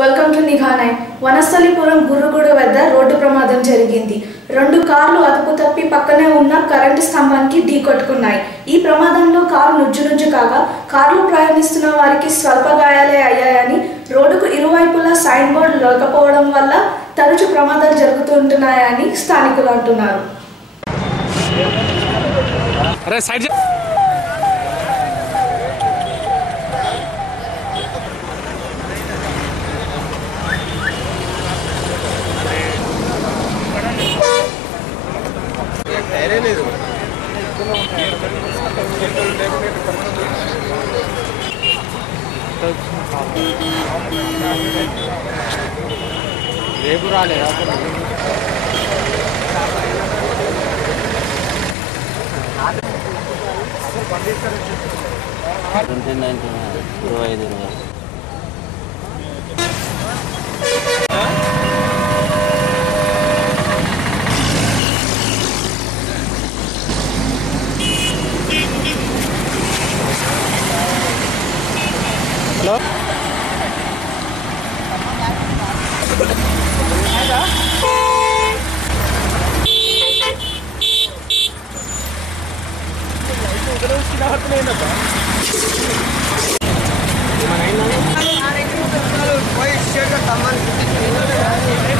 Welcome to నిఘా 9. వనస్థలిపురం గుర్రుగుడు వద్ద road ప్రమాదం జరిగింది. 2 కార్లు అదుపు తప్పి పక్కనే ఉన్న కరెంటు స్తంభానికి ఢీకొట్టుకున్నాయి. ఈ ప్రమాదంలో కారు నుజ్జునుజ్జు కాగా కారులో ప్రయాణిస్తున్న వారికి స్వల్ప గాయాలే అయ్యాయని, రోడ్డుకు ఇరువైపులా సైన్ బోర్డు లేకపోవడం వల్ల తరచూ ప్రమాదాలు జరుగుతుంటున్నాయని స్థానికులు అంటున్నారు. రేపు రాలేదా? 25 హలో ఏమైనా